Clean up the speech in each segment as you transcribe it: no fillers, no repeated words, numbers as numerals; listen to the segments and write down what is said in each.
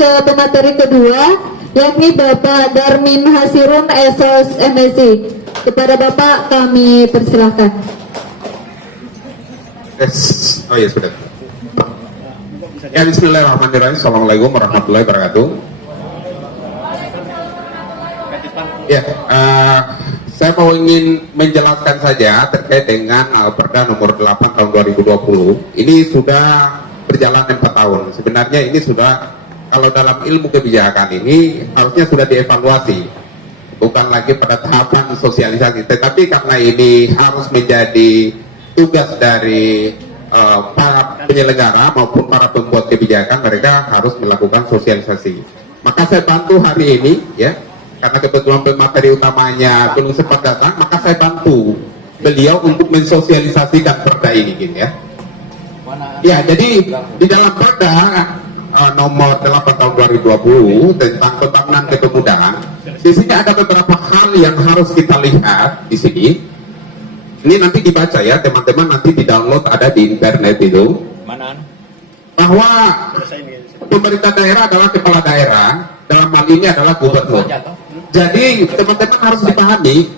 ke pemateri kedua, yakni Bapak Darmin Hasirun, Esos MSI. Kepada Bapak kami persilahkan. Oh ya sudah. Ya, bismillahirrahmanirrahim. Assalamualaikum warahmatullahi wabarakatuh. Ya, saya mau ingin menjelaskan saja terkait dengan Perda nomor 8 tahun 2020. Ini sudah berjalan 4 tahun. Sebenarnya ini sudah, kalau dalam ilmu kebijakan ini harusnya sudah dievaluasi. Bukan lagi pada tahapan sosialisasi, tetapi karena ini harus menjadi tugas dari para penyelenggara maupun para pembuat kebijakan, mereka harus melakukan sosialisasi. Maka saya bantu hari ini, ya, karena kebetulan pemateri utamanya belum sempat datang, maka saya bantu beliau untuk mensosialisasikan perda ini, gitu ya. Ya, jadi di dalam perda nomor 8 tahun 2020 tentang pembangunan kepemudaan, di sini ada beberapa hal yang harus kita lihat di sini. Ini nanti dibaca ya, teman-teman, nanti di download, ada di internet itu. Bahwa pemerintah daerah adalah kepala daerah, dalam hal ini adalah gubernur. Jadi teman-teman harus dipahami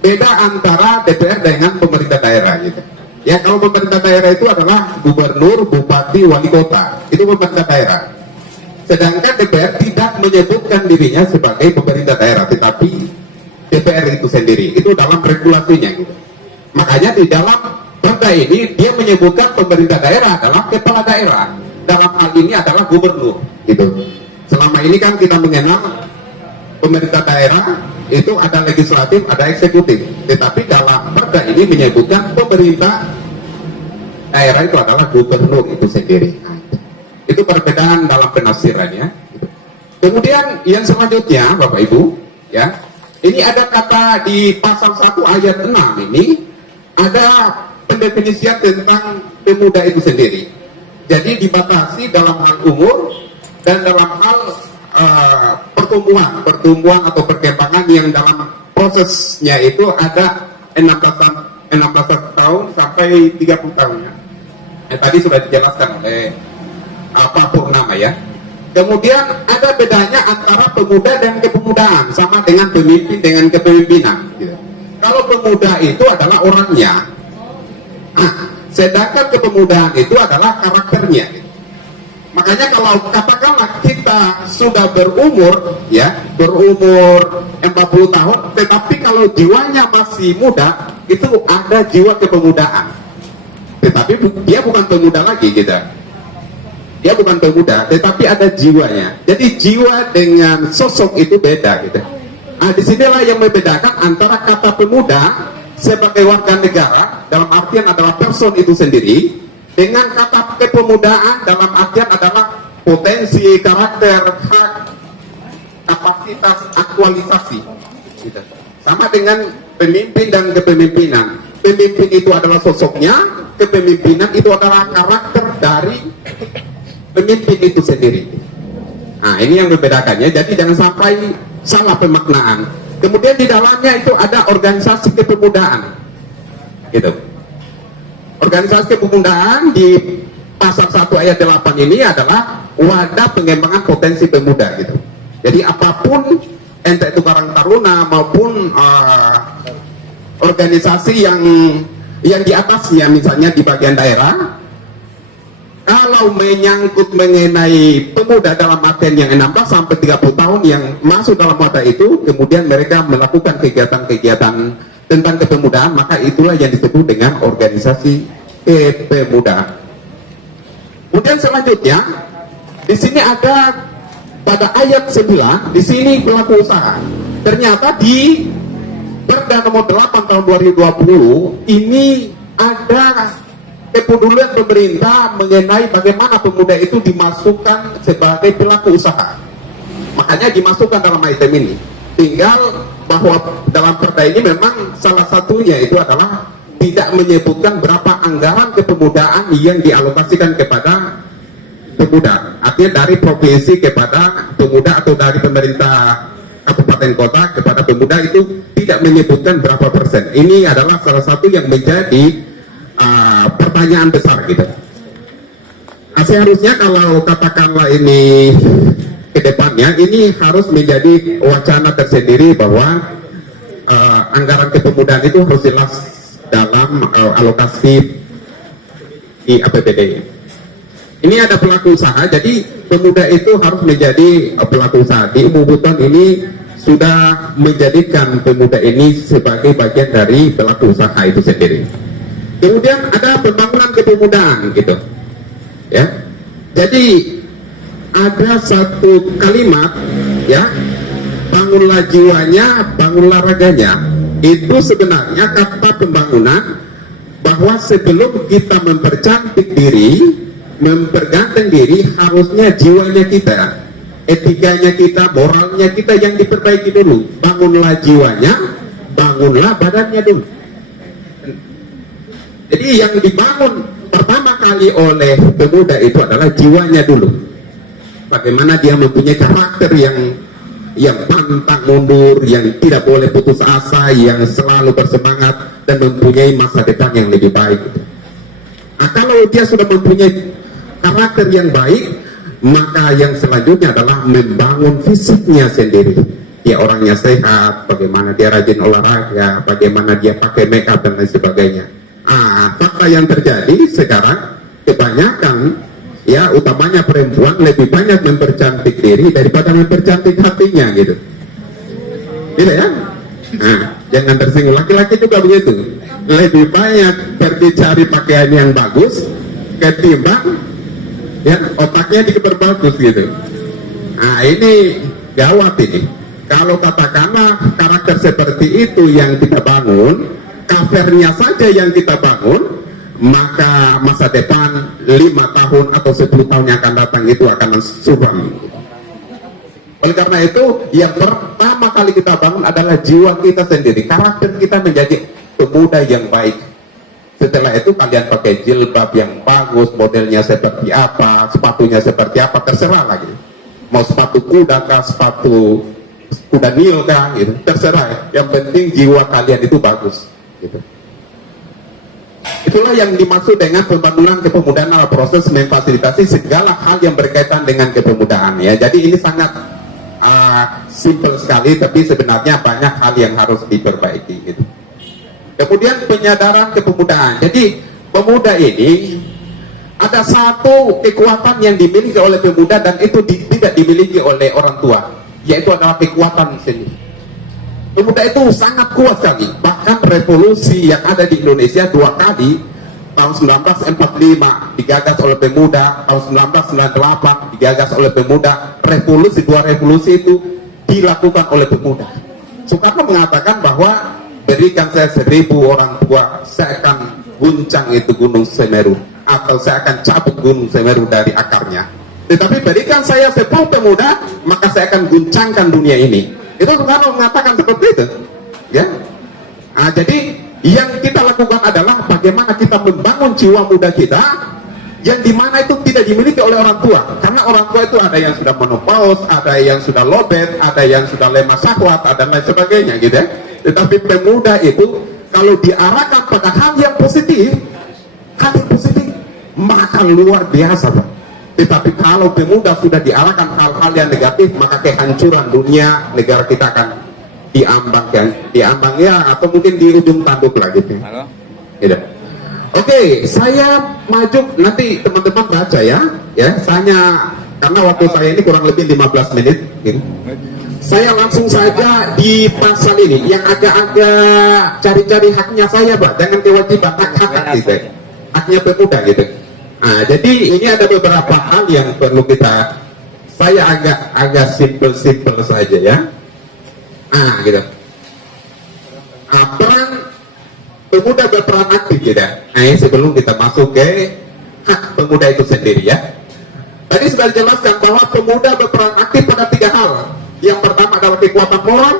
beda antara DPR dengan pemerintah daerah gitu. Ya, kalau pemerintah daerah itu adalah gubernur, bupati, wali kota, itu pemerintah daerah. Sedangkan DPR tidak menyebutkan dirinya sebagai pemerintah daerah, tetapi DPR itu sendiri, itu dalam regulasinya gitu. Makanya di dalam perda ini dia menyebutkan pemerintah daerah adalah kepala daerah, dalam hal ini adalah gubernur gitu. Selama ini kan kita mengenal pemerintah daerah itu ada legislatif, ada eksekutif, tetapi dalam perda ini menyebutkan pemerintah daerah itu adalah gubernur itu sendiri. Itu perbedaan dalam penafsirannya. Kemudian yang selanjutnya, Bapak Ibu, ya, ini ada kata di pasal 1 ayat 6 ini ada pendefinisian tentang pemuda itu sendiri. Jadi dibatasi dalam hal umur dan dalam hal pertumbuhan atau perkembangan yang dalam prosesnya itu ada 16 tahun sampai 30 tahun ya. Tadi sudah dijelaskan oleh Pak Purnama ya. Kemudian ada bedanya antara pemuda dan kepemudaan, sama dengan pemimpin dengan kepemimpinan gitu. Kalau pemuda itu adalah orangnya, sedangkan kepemudaan itu adalah karakternya gitu. Makanya kalau katakanlah kita sudah berumur 40 tahun, tetapi kalau jiwanya masih muda, itu ada jiwa kepemudaan. Tetapi dia bukan pemuda lagi gitu. Dia bukan pemuda, tetapi ada jiwanya. Jadi jiwa dengan sosok itu beda gitu. Nah, disinilah yang membedakan antara kata pemuda sebagai warga negara dalam artian adalah person itu sendiri, dengan kata kepemudaan dalam artian adalah potensi, karakter, hak, kapasitas, aktualisasi gitu. Sama dengan pemimpin dan kepemimpinan. Pemimpin itu adalah sosoknya, kepemimpinan itu adalah karakter dari pemimpin itu sendiri. Nah, ini yang membedakannya. Jadi jangan sampai salah pemaknaan. Kemudian di dalamnya itu ada organisasi kepemudaan gitu. Organisasi kepemudaan di pasal 1 ayat 8 ini adalah wadah pengembangan potensi pemuda gitu. Jadi apapun, entah itu Karang Taruna maupun organisasi yang di atasnya, misalnya di bagian daerah, kalau menyangkut mengenai pemuda dalam artian yang 16 sampai 30 tahun yang masuk dalam wadah itu, kemudian mereka melakukan kegiatan-kegiatan tentang kepemudaan, maka itulah yang disebut dengan organisasi kepemudaan. Kemudian selanjutnya, di sini ada pada ayat 9, di sini pelaku usaha. Ternyata di Perda nomor 8 tahun 2020 ini ada kepedulian pemerintah mengenai bagaimana pemuda itu dimasukkan sebagai pelaku usaha. Makanya dimasukkan dalam item ini. Tinggal bahwa dalam perda ini memang salah satunya itu adalah tidak menyebutkan berapa anggaran kepemudaan yang dialokasikan kepada pemuda. Artinya dari provinsi kepada pemuda atau dari pemerintah kabupaten kota kepada pemuda itu tidak menyebutkan berapa persen. Ini adalah salah satu yang menjadi pertanyaan besar gitu. Seharusnya kalau katakanlah ini kedepannya ini harus menjadi wacana tersendiri bahwa anggaran kepemudaan itu harus jelas dalam alokasi di APBD. Ini ada pelaku usaha, jadi pemuda itu harus menjadi pelaku usaha. Di Umum Buton ini sudah menjadikan pemuda ini sebagai bagian dari pelaku usaha itu sendiri. Kemudian ada pembangunan kepemudaan gitu, ya. Jadi ada satu kalimat, ya, bangunlah jiwanya, bangunlah raganya. Itu sebenarnya kata pembangunan bahwa sebelum kita mempercantik diri, memperganteng diri, harusnya jiwanya kita, etikanya kita, moralnya kita yang diperbaiki dulu. Bangunlah jiwanya, bangunlah badannya dulu. Jadi yang dibangun pertama kali oleh pemuda itu adalah jiwanya dulu. Bagaimana dia mempunyai karakter yang pantang mundur, yang tidak boleh putus asa, yang selalu bersemangat dan mempunyai masa depan yang lebih baik. Nah, kalau dia sudah mempunyai karakter yang baik, maka yang selanjutnya adalah membangun fisiknya sendiri. Dia orangnya sehat, bagaimana dia rajin olahraga, bagaimana dia pakai make up dan lain sebagainya. Fakta yang terjadi sekarang kebanyakan, ya, utamanya perempuan lebih banyak mempercantik diri daripada mempercantik hatinya gitu. Gitu ya? Jangan tersinggung, laki-laki juga begitu. Lebih banyak pergi cari pakaian yang bagus ketimbang, ya, otaknya diperbagus gitu. Ini gawat ini. Kalau katakanlah karakter seperti itu yang kita bangun, covernya saja yang kita bangun, maka masa depan 5 tahun atau 10 tahun yang akan datang itu akan suram. Oleh karena itu, yang pertama kali kita bangun adalah jiwa kita sendiri, karakter kita menjadi pemuda yang baik. Setelah itu kalian pakai jilbab yang bagus, modelnya seperti apa, sepatunya seperti apa, terserah lagi. Mau sepatu kuda kah, sepatu kuda nil kah, gitu, terserah. Yang penting jiwa kalian itu bagus, gitu. Itulah yang dimaksud dengan pembangunan kepemudaan adalah proses memfasilitasi segala hal yang berkaitan dengan kepemudaan, ya. Jadi ini sangat simple sekali, tapi sebenarnya banyak hal yang harus diperbaiki, gitu. Kemudian penyadaran kepemudaan. Jadi pemuda ini ada satu kekuatan yang dimiliki oleh pemuda dan itu tidak dimiliki oleh orang tua, yaitu adalah kekuatan sendiri. Pemuda itu sangat kuat sekali. Bahkan revolusi yang ada di Indonesia 2 kali, tahun 1945 digagas oleh pemuda, tahun 1998 digagas oleh pemuda. Dua revolusi itu dilakukan oleh pemuda. Soekarno mengatakan bahwa berikan saya 1000 orang tua, saya akan guncang itu Gunung Semeru, atau saya akan cabut Gunung Semeru dari akarnya. Tetapi berikan saya 10 pemuda, maka saya akan guncangkan dunia ini. Itu Soekarno mengatakan seperti itu, ya. Jadi yang kita lakukan adalah bagaimana kita membangun jiwa muda kita, yang dimana itu tidak dimiliki oleh orang tua. Karena orang tua itu ada yang sudah menopause, ada yang sudah lobet, ada yang sudah lemah syahwat, dan lain sebagainya, gitu ya. Tetapi pemuda itu kalau diarahkan pada hal yang positif, maka luar biasa, Pak. Tetapi kalau pemuda sudah diarahkan hal-hal yang negatif, maka kehancuran dunia negara kita akan diambang ya, atau mungkin di ujung tanduk lah gitu. Gitu. Oke, saya maju, nanti teman-teman baca ya. Karena waktu saya ini kurang lebih 15 menit gitu. Saya langsung saja di pasal ini yang agak-agak cari-cari haknya saya, Pak. Jangan kewajiban, hak gitu. Haknya pemuda gitu. Jadi ini ada beberapa hal yang perlu saya agak simple saja ya. Gitu. Peran pemuda berperan aktif gitu. Sebelum kita masuk ke hak pemuda itu sendiri ya. Tadi sudah dijelaskan bahwa pemuda berperan aktif pada 3 hal. Yang pertama adalah kekuatan moral.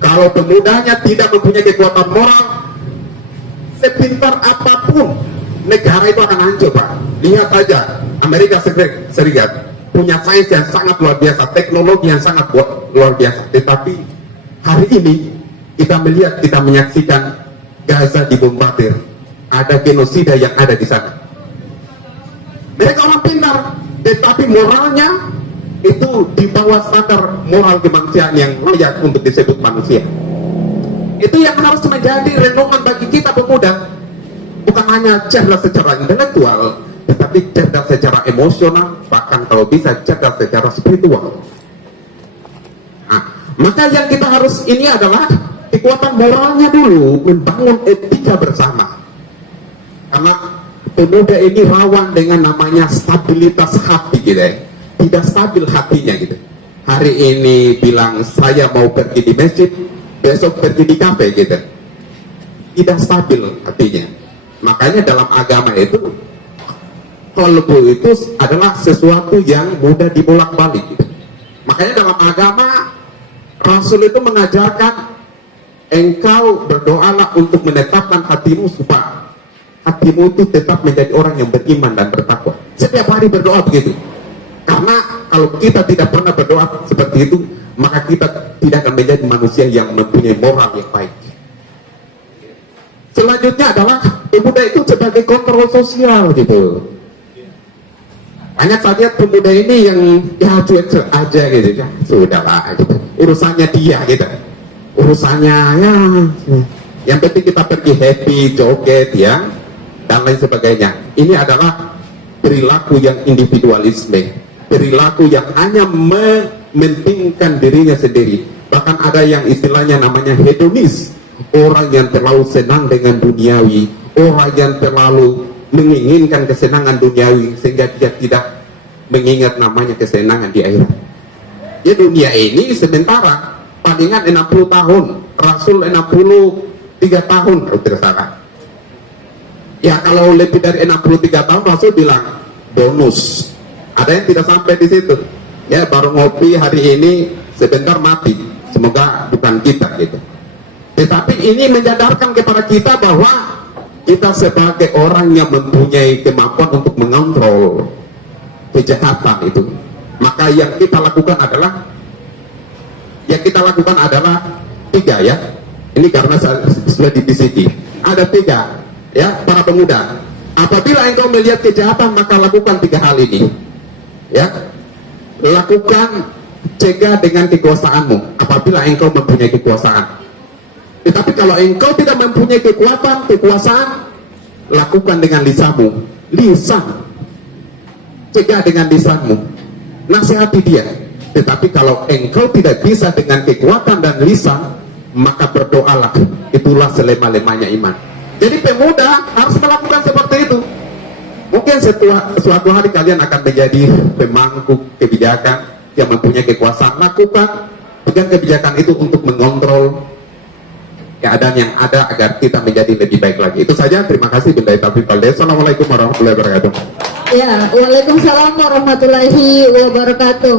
Kalau pemudanya tidak mempunyai kekuatan moral, sepintar apapun negara itu akan hancur, Pak. Lihat saja Amerika Serikat punya sains yang sangat luar biasa, teknologi yang sangat luar biasa. Tetapi hari ini kita menyaksikan Gaza dibombardir, ada genosida yang ada di sana. Mereka orang pintar, tetapi moralnya itu di bawah standar moral kemanusiaan yang layak untuk disebut manusia. Itu yang harus menjadi renungan bagi kita pemuda. Bukan hanya cerdas secara intelektual, tetapi cerdas secara emosional, bahkan kalau bisa cerdas secara spiritual. Nah, maka yang kita harus ini adalah kekuatan moralnya dulu, membangun etika bersama. Karena pemuda ini rawan dengan namanya stabilitas hati gitu ya. Tidak stabil hatinya gitu. Hari ini bilang saya mau pergi di masjid, besok pergi di kafe gitu. Tidak stabil hatinya. Makanya dalam agama itu qalbu itu adalah sesuatu yang mudah dibolak-balik gitu. Makanya dalam agama Rasul itu mengajarkan engkau berdoalah untuk menetapkan hatimu supaya hatimu itu tetap menjadi orang yang beriman dan bertakwa. Setiap hari berdoa begitu. Karena kalau kita tidak pernah berdoa seperti itu, maka kita tidak akan menjadi manusia yang mempunyai moral yang baik. Selanjutnya adalah pemuda itu sebagai kontrol sosial gitu. Banyak saja pemuda ini yang ya cuek aja gitu ya, sudahlah gitu. Urusannya dia gitu. Urusannya ya yang penting kita pergi happy, joget ya dan lain sebagainya. Ini adalah perilaku yang individualisme, perilaku yang hanya mementingkan dirinya sendiri. Bahkan ada yang istilahnya namanya hedonis, orang yang terlalu senang dengan duniawi, orang yang terlalu menginginkan kesenangan duniawi sehingga dia tidak mengingat namanya kesenangan di akhirat. Ya dunia ini sementara, palingan 60 tahun, Rasul 63 tahun kalau tidak salah. Ya kalau lebih dari 63 tahun Rasul bilang bonus. Ada yang tidak sampai di situ. Ya baru ngopi hari ini sebentar mati. Semoga bukan kita gitu. Tetapi ini menyadarkan kepada kita bahwa kita sebagai orang yang mempunyai kemampuan untuk mengontrol kejahatan itu. Maka yang kita lakukan adalah tiga ya. Ini karena sudah dibisiki. Ada tiga ya para pemuda. Apabila engkau melihat kejahatan maka lakukan tiga hal ini. Ya, lakukan cegah dengan kekuasaanmu apabila engkau mempunyai kekuasaan. Tetapi kalau engkau tidak mempunyai kekuasaan, lakukan dengan lisanmu. Lisan, cegah dengan lisanmu, nasihati dia. Tetapi kalau engkau tidak bisa dengan kekuatan dan lisan, maka berdoalah. Itulah selema-lemanya iman. Jadi pemuda harus melakukan seperti itu. Mungkin suatu hari kalian akan menjadi pemangku kebijakan yang mempunyai kekuasaan. Lakukan, pegang kebijakan itu untuk mengontrol keadaan yang ada agar kita menjadi lebih baik lagi. Itu saja, terima kasih. Assalamualaikum warahmatullahi wabarakatuh. Ya, waalaikumsalam warahmatullahi wabarakatuh.